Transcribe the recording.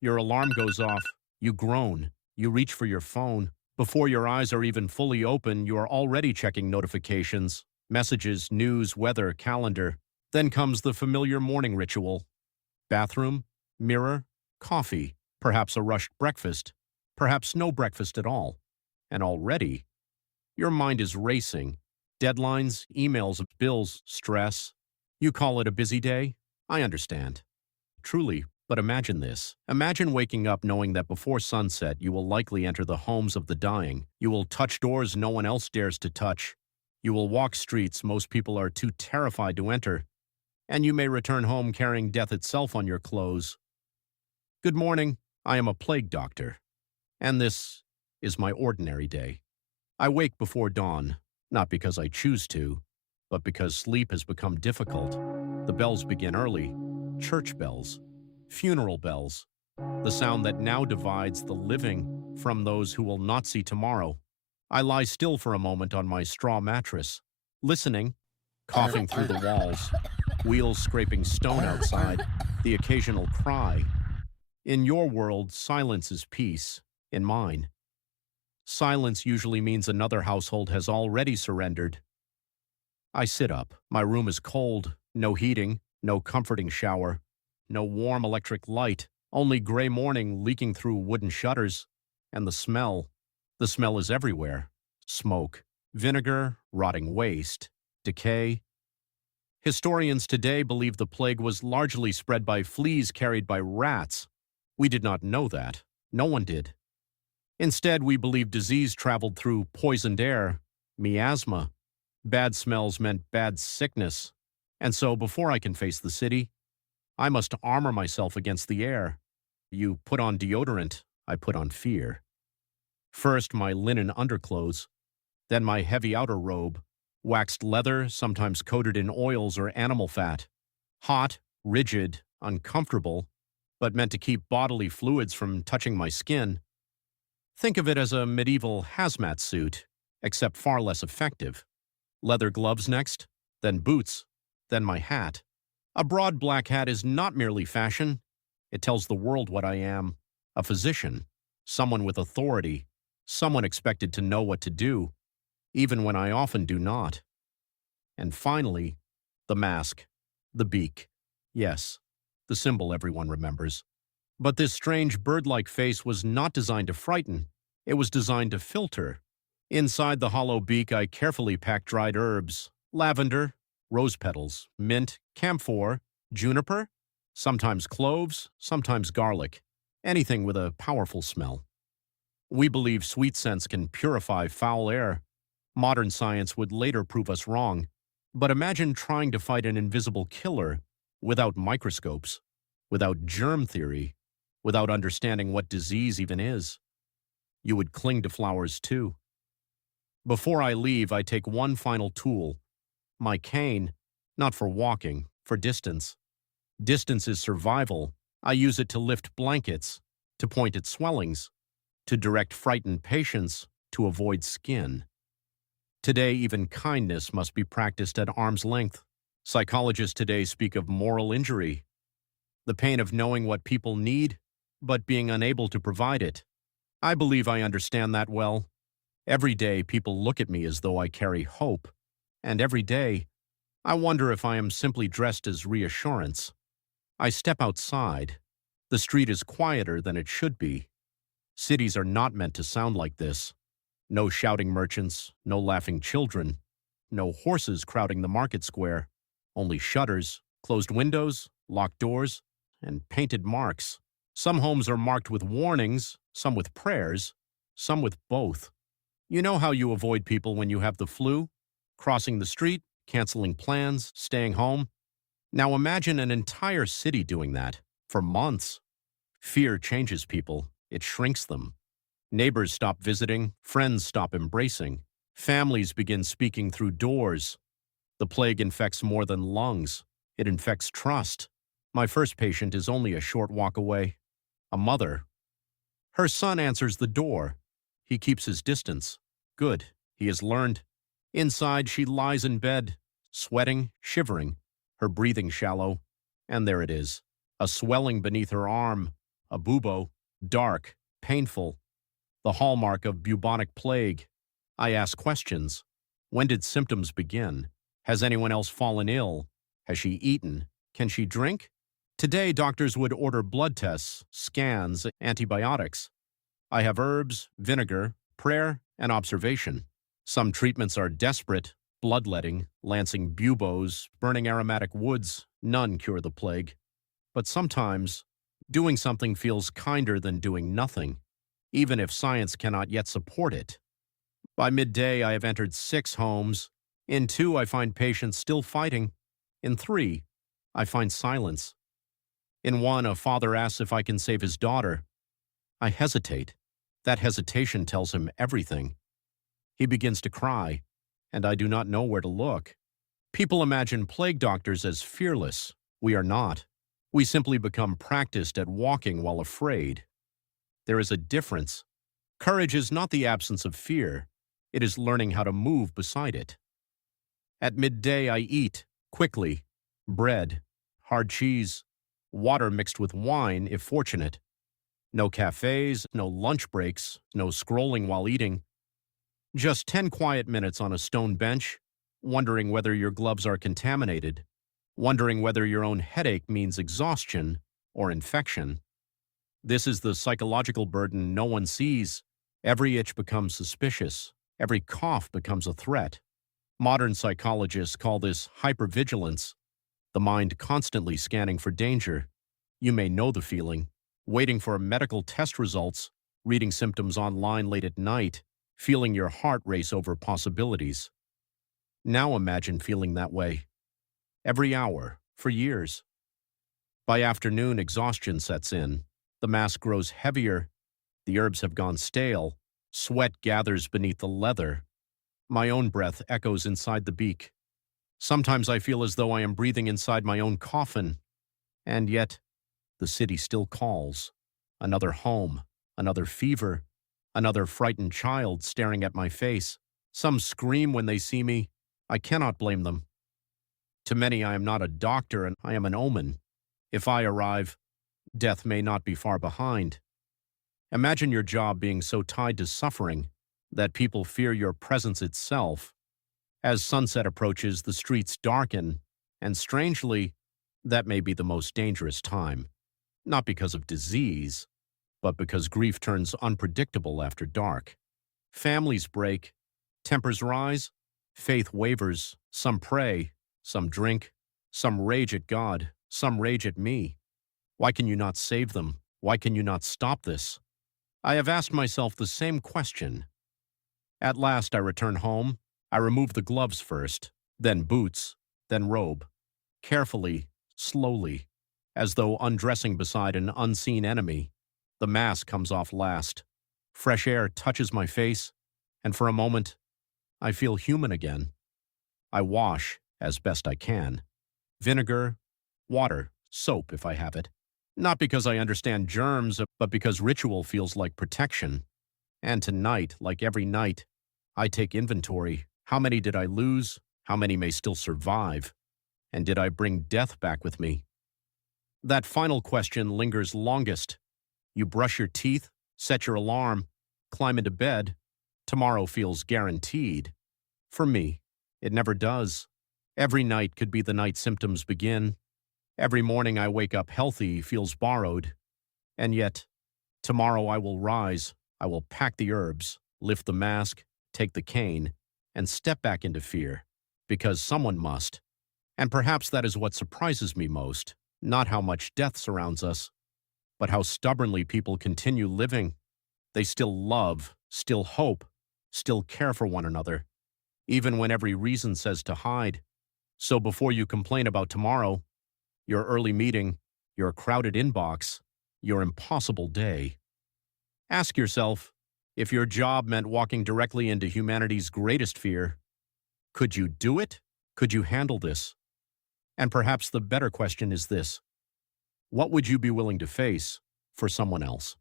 Your alarm goes off. You groan. You reach for your phone. Before your eyes are even fully open, you are already checking notifications, messages, news, weather, calendar. Then comes the familiar morning ritual. Bathroom, mirror, coffee, perhaps a rushed breakfast, perhaps no breakfast at all. And already, your mind is racing. Deadlines, emails, bills, stress. You call it a busy day? I understand. Truly, but imagine this. Imagine waking up knowing that before sunset you will likely enter the homes of the dying. You will touch doors no one else dares to touch. You will walk streets most people are too terrified to enter. And you may return home carrying death itself on your clothes. Good morning, I am a plague doctor. And this is my ordinary day. I wake before dawn, not because I choose to, but because sleep has become difficult. The bells begin early. Church bells. Funeral bells, the sound that now divides the living from those who will not see tomorrow. I lie still for a moment on my straw mattress, listening, coughing through the walls, wheels scraping stone outside, the occasional cry. In your world, silence is peace. In mine, silence usually means another household has already surrendered. I sit up. My room is cold, no heating, no comforting shower. No warm electric light, only gray morning leaking through wooden shutters. And the smell. The smell is everywhere. Smoke, vinegar, rotting waste, decay. Historians today believe the plague was largely spread by fleas carried by rats. We did not know that. No one did. Instead, we believe disease traveled through poisoned air, miasma. Bad smells meant bad sickness. And so, before I can face the city, I must armor myself against the air. You put on deodorant, I put on fear. First my linen underclothes, then my heavy outer robe, waxed leather, sometimes coated in oils or animal fat. Hot, rigid, uncomfortable, but meant to keep bodily fluids from touching my skin. Think of it as a medieval hazmat suit, except far less effective. Leather gloves next, then boots, then my hat. A broad black hat is not merely fashion. It tells the world what I am. A physician, someone with authority, someone expected to know what to do, even when I often do not. And finally, the mask, the beak. Yes, the symbol everyone remembers. But this strange bird-like face was not designed to frighten. It was designed to filter. Inside the hollow beak, I carefully packed dried herbs, lavender, rose petals, mint, camphor, juniper, sometimes cloves, sometimes garlic, anything with a powerful smell. We believe sweet scents can purify foul air. Modern science would later prove us wrong. But imagine trying to fight an invisible killer without microscopes, without germ theory, without understanding what disease even is. You would cling to flowers too. Before I leave, I take one final tool, my cane, not for walking, for distance. Distance is survival. I use it to lift blankets, to point at swellings, to direct frightened patients, to avoid skin. Today, even kindness must be practiced at arm's length. Psychologists today speak of moral injury, the pain of knowing what people need, but being unable to provide it. I believe I understand that well. Every day, people look at me as though I carry hope. And every day, I wonder if I am simply dressed as reassurance. I step outside. The street is quieter than it should be. Cities are not meant to sound like this. No shouting merchants, no laughing children, no horses crowding the market square, only shutters, closed windows, locked doors, and painted marks. Some homes are marked with warnings, some with prayers, some with both. You know how you avoid people when you have the flu? Crossing the street, canceling plans, staying home. Now imagine an entire city doing that, for months. Fear changes people, it shrinks them. Neighbors stop visiting, friends stop embracing. Families begin speaking through doors. The plague infects more than lungs. It infects trust. My first patient is only a short walk away. A mother. Her son answers the door. He keeps his distance. Good, he has learned. Inside, she lies in bed, sweating, shivering, her breathing shallow. And there it is, a swelling beneath her arm, a bubo, dark, painful, the hallmark of bubonic plague. I ask questions. When did symptoms begin? Has anyone else fallen ill? Has she eaten? Can she drink? Today, doctors would order blood tests, scans, antibiotics. I have herbs, vinegar, prayer, and observation. Some treatments are desperate, bloodletting, lancing buboes, burning aromatic woods. None cure the plague. But sometimes, doing something feels kinder than doing nothing, even if science cannot yet support it. By midday, I have entered 6 homes. In 2, I find patients still fighting. In 3, I find silence. In 1, a father asks if I can save his daughter. I hesitate. That hesitation tells him everything. He begins to cry, and I do not know where to look. People imagine plague doctors as fearless. We are not. We simply become practiced at walking while afraid. There is a difference. Courage is not the absence of fear. It is learning how to move beside it. At midday, I eat, quickly, bread, hard cheese, water mixed with wine, if fortunate. No cafes, no lunch breaks, no scrolling while eating. Just 10 quiet minutes on a stone bench, wondering whether your gloves are contaminated, wondering whether your own headache means exhaustion or infection. This is the psychological burden no one sees. Every itch becomes suspicious. Every cough becomes a threat. Modern psychologists call this hypervigilance, the mind constantly scanning for danger. You may know the feeling, waiting for medical test results, reading symptoms online late at night, feeling your heart race over possibilities. Now imagine feeling that way. Every hour, for years. By afternoon, exhaustion sets in. The mask grows heavier. The herbs have gone stale. Sweat gathers beneath the leather. My own breath echoes inside the beak. Sometimes I feel as though I am breathing inside my own coffin. And yet, the city still calls. Another home, another fever, another frightened child staring at my face. Some scream when they see me. I cannot blame them. To many, I am not a doctor, and I am an omen. If I arrive, death may not be far behind. Imagine your job being so tied to suffering that people fear your presence itself. As sunset approaches, the streets darken, and strangely, that may be the most dangerous time. Not because of disease, but because grief turns unpredictable after dark. Families break, tempers rise, faith wavers, some pray, some drink, some rage at God, some rage at me. Why can you not save them? Why can you not stop this? I have asked myself the same question. At last I return home. I remove the gloves first, then boots, then robe. Carefully, slowly, as though undressing beside an unseen enemy. The mask comes off last. Fresh air touches my face, and for a moment, I feel human again. I wash as best I can. Vinegar, water, soap if I have it. Not because I understand germs, but because ritual feels like protection. And tonight, like every night, I take inventory. How many did I lose? How many may still survive? And did I bring death back with me? That final question lingers longest. You brush your teeth, set your alarm, climb into bed. Tomorrow feels guaranteed. For me, it never does. Every night could be the night symptoms begin. Every morning I wake up healthy feels borrowed. And yet, tomorrow I will rise, I will pack the herbs, lift the mask, take the cane, and step back into fear, because someone must. And perhaps that is what surprises me most, not how much death surrounds us, but how stubbornly people continue living. They still love, still hope, still care for one another, even when every reason says to hide. So before you complain about tomorrow, your early meeting, your crowded inbox, your impossible day, ask yourself, if your job meant walking directly into humanity's greatest fear, could you do it? Could you handle this? And perhaps the better question is this: what would you be willing to face for someone else?